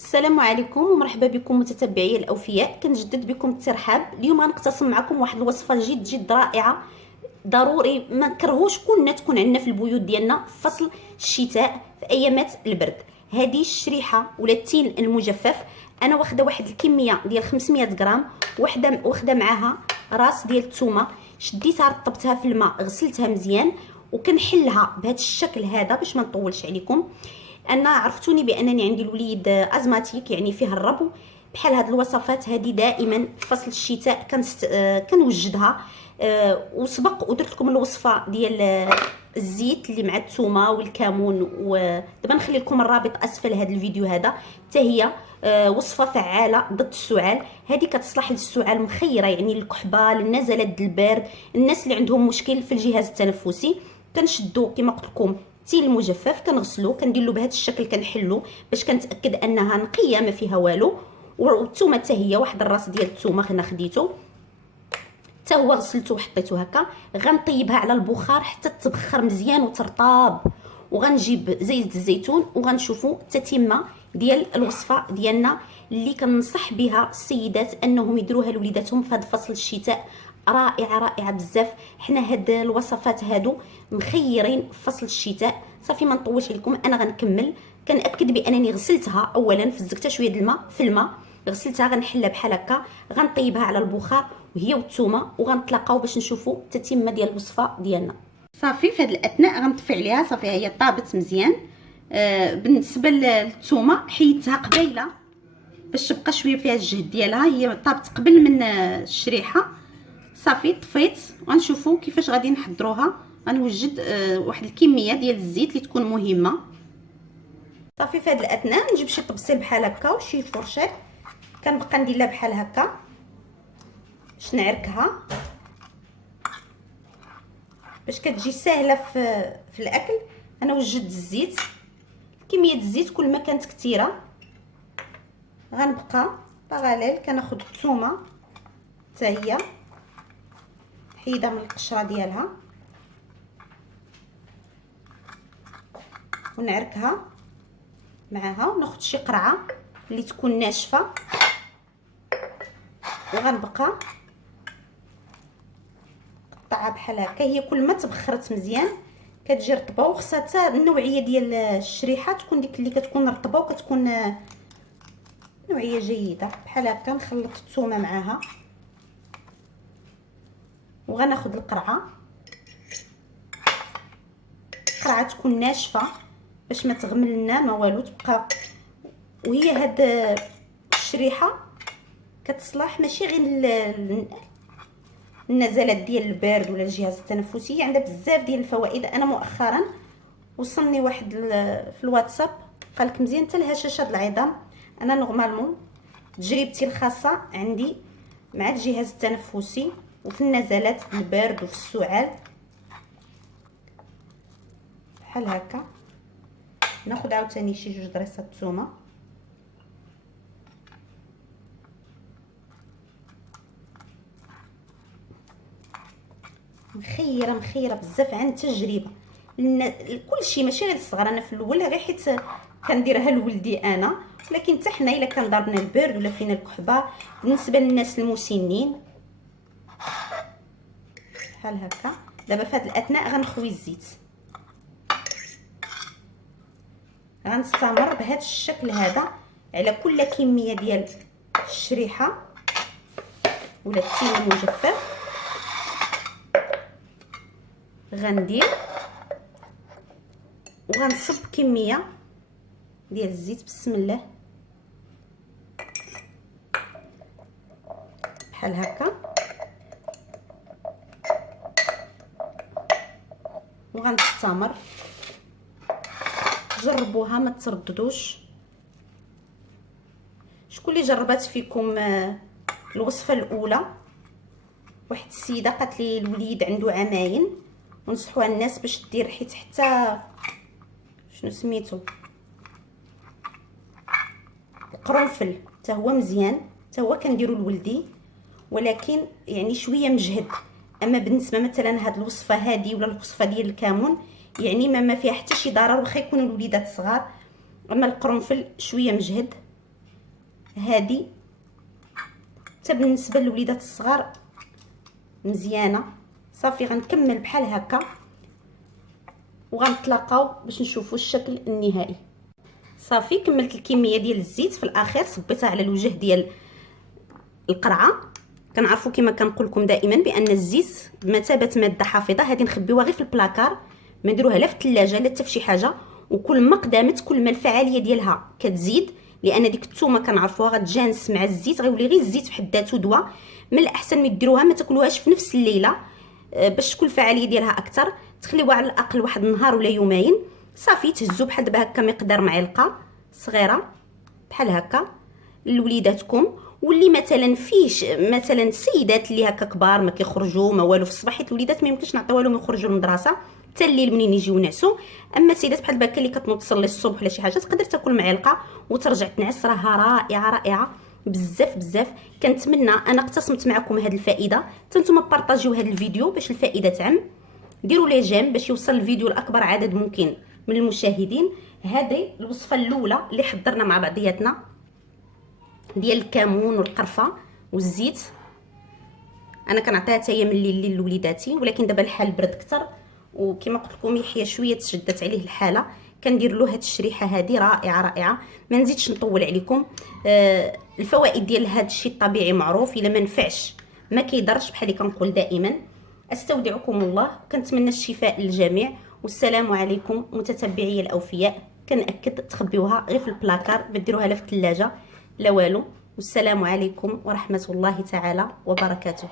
السلام عليكم ومرحبا بكم متتبعي الاوفياء. كنجدد بكم الترحاب. اليوم غنقتسم معكم واحد الوصفه جد رائعه، ضروري ما نكرهوش كلنا تكون عندنا في البيوت ديالنا في فصل الشتاء في ايامات البرد. هذه الشريحه ولا التين المجفف، انا واخده واحد الكميه ديال 500 غرام، واخده معاها راس ديال الثومه، شديتها رطبتها في الماء، غسلتها مزيان وكنحلها بهذا الشكل هذا باش ما نطولش عليكم. انا عرفتوني بانني عندي الوليد ازماتيك، يعني فيه الربو. بحال هاد الوصفات هذه دائما في فصل الشتاء كنوجدها. وسبق ودرت لكم الوصفه ديال الزيت اللي مع الثومه والكمون، ودابا نخلي لكم الرابط اسفل هذا الفيديو هذا. حتى هي وصفه فعاله ضد السعال. هذه كتصلح للسعال مخيره، يعني للكحبه، للنزلات البرد، الناس اللي عندهم مشكل في الجهاز التنفسي. كنشدو كما قلت لكم التين المجفف، كنغسلو، كندير له بهذا الشكل، كنحلو باش كنتاكد انها نقيه ما فيها والو. والثومه حتى هي واحد الراس ديال الثومه انا خديته حتى هو غسلته وحطيته هكا. غنطيبها على البخار حتى تبخر مزيان وترطاب، وغنجيب زيت الزيتون وغنشوفوا التتمه ديال الوصفه ديالنا اللي كننصح بها السيدات انهم يديروها لوليداتهم في هذا فصل الشتاء. رائعه بزاف. حنا هاد الوصفات هادو مخيرين في فصل الشتاء. صافي ما نطولش عليكم، انا غنكمل. كنأكد بانني غسلتها اولا، فزكتها شويه الماء في الماء، غسلتها، غنحلها بحال هكا، غنطيبها على البخار وهي والثومه، وغنتلاقاو باش نشوفوا التتمه ديال الوصفه ديالنا. صافي في هذه الاثناء غنطفي عليها. صافي هي طابت مزيان. بالنسبه للثومه حيدتها قبيله باش تبقى شويه فيها الجهد ديالها، هي طابت قبل من الشريحه. صافي طفيت، غنشوفوا كيفاش غادي نحضروها. غنوجد واحد الكميه ديال الزيت اللي تكون مهمه. صافي في هذه الاثناء نجيب شي طبسيل بحال هكا وشي فرشات، كنبقى ندير لها بحال هكا باش نعركها، باش كتجي سهله في الاكل. انا وجدت الزيت، كميه الزيت كل ما كانت كثيره غنبقى باغاليل كناخذ الثومه حتى هي حيدها من القشره ديالها ونعركها معاها، وناخذ شي قرعه اللي تكون ناشفه، وغنبقى قطعها بحال هكا. هي كل ما تبخرت مزيان كتجي رطبه، وخصها حتى النوعيه ديال الشريحه تكون ديك اللي كتكون رطبه وكتكون نوعيه جيده بحال هكا. نخلط الثومه معاها وغناخذ القرعه تكون ناشفه باش ما تغمل لنا ما والو، تبقى. وهي هاد الشريحه كتصلح ماشي غير النزلات ديال البرد ولا الجهاز التنفسي، عندها بزاف ديال الفوائد. انا مؤخرا وصلني واحد في الواتساب قالك مزيان حتى لهشاشه العظام. انا نورمالمون تجربتي الخاصه عندي مع الجهاز التنفسي وفي النزلات البرد وفي السعال بحال هكا. ناخذ عاوتاني شي جوج ضريصات الثومه، مخيره بزاف عن تجربه. كلشي ماشي غير الصغار، انا في الاول غير حيت كنديرها لولدي انا، ولكن حتى حنا الا كان ضربنا البرد ولا فينا الكحبه، بالنسبه للناس المسنين بحال هكا. دابا في هذه الاثناء غنخوي الزيت، غنستمر بهذا الشكل هذا على كل كميه ديال الشريحه ولا التين المجفف. غندير وغنصب كميه ديال الزيت بسم الله بحال هكا، وغنستمر. جربوها ما ترددوش. شكون اللي جربات فيكم الوصفه الاولى؟ واحد السيده قالت لي الوليد عنده عماين ونصحوها الناس باش دير، حيت حتى شنو سميتو القرنفل حتى هو مزيان، حتى هو كنديرو لولدي، ولكن يعني شويه مجهد. اما بالنسبه مثلا هاد الوصفه هادي ولا الوصفه ديال الكمون، يعني ما فيها حتى شي ضرر واخا يكونوا الوليدات صغار. اما القرنفل شويه مجهد هذه حتى بالنسبه للوليدات الصغار مزيانه. صافي غنكمل بحال هكا وغنتلاقاو باش نشوفوا الشكل النهائي. صافي كملت الكميه ديال الزيت في الاخير صبيتها على الوجه ديال القرعه. كنعرفوا كما كنقول لكم دائما بان الزيت بمثابه ماده حافظه، هذه نخبيوها غير في البلاكار، ما نديروها لا في الثلاجه لا حتى في شي حاجه. وكل ما قدامت كل ما الفعاليه ديالها كتزيد، لان ديك الثومه كنعرفوها غتجانس مع الزيت، غيولي غير الزيت بحد ذاته دواء. من الاحسن ما ديروها ما تاكلوهاش في نفس الليله باش تكون الفعاليه ديالها اكثر. تخليوها على الاقل واحد النهار ولا يومين. صافي تهزوا بحال دابا هكا مقدار معلقه صغيره بحال هكا لوليداتكم. واللي مثلا فيش مثلا السيدات اللي هكا كبار ما كيخرجوا ما والو في الصباح، حيت الوليدات ما يمكنش نعطيوها لهم يخرجوا للمدرسه حتى الليل منين يجيو ينعسوا. اما السيدات بحال دابا اللي كتنوض تصلي الصبح ولا شي حاجه تقدر تاكل معلقه وترجع تنعس، راها رائعه رائعه بزاف بزاف. كنتمنى انا اقتسمت معكم هذه الفائده، حتى نتوما بارطاجيو هذا الفيديو باش الفائده تعم. ديروا لي جيم باش يوصل الفيديو لاكبر عدد ممكن من المشاهدين. هذه الوصفه الاولى اللي حضرنا مع بعضياتنا ديال الكمون والقرفه والزيت. انا كنعطيها حتى هي من الليل لوليداتي، ولكن دابا الحال برد اكثر وكما قلت لكم يحيى شويه تشدت عليه الحاله. كندير له هاد الشريحه هذه رائعه رائعه. ما نزيدش نطول عليكم. الفوائد ديال هاد الشيء الطبيعي معروف، الا ما نفعش ما كيضرش بحال اللي كنقول دائما. استودعكم الله، كنتمنى الشفاء للجميع، والسلام عليكم متتبعي الاوفياء. كنأكد تخبيوها غير في البلاكار، ما ديروها لا في الثلاجه لا والو. والسلام عليكم ورحمه الله تعالى وبركاته.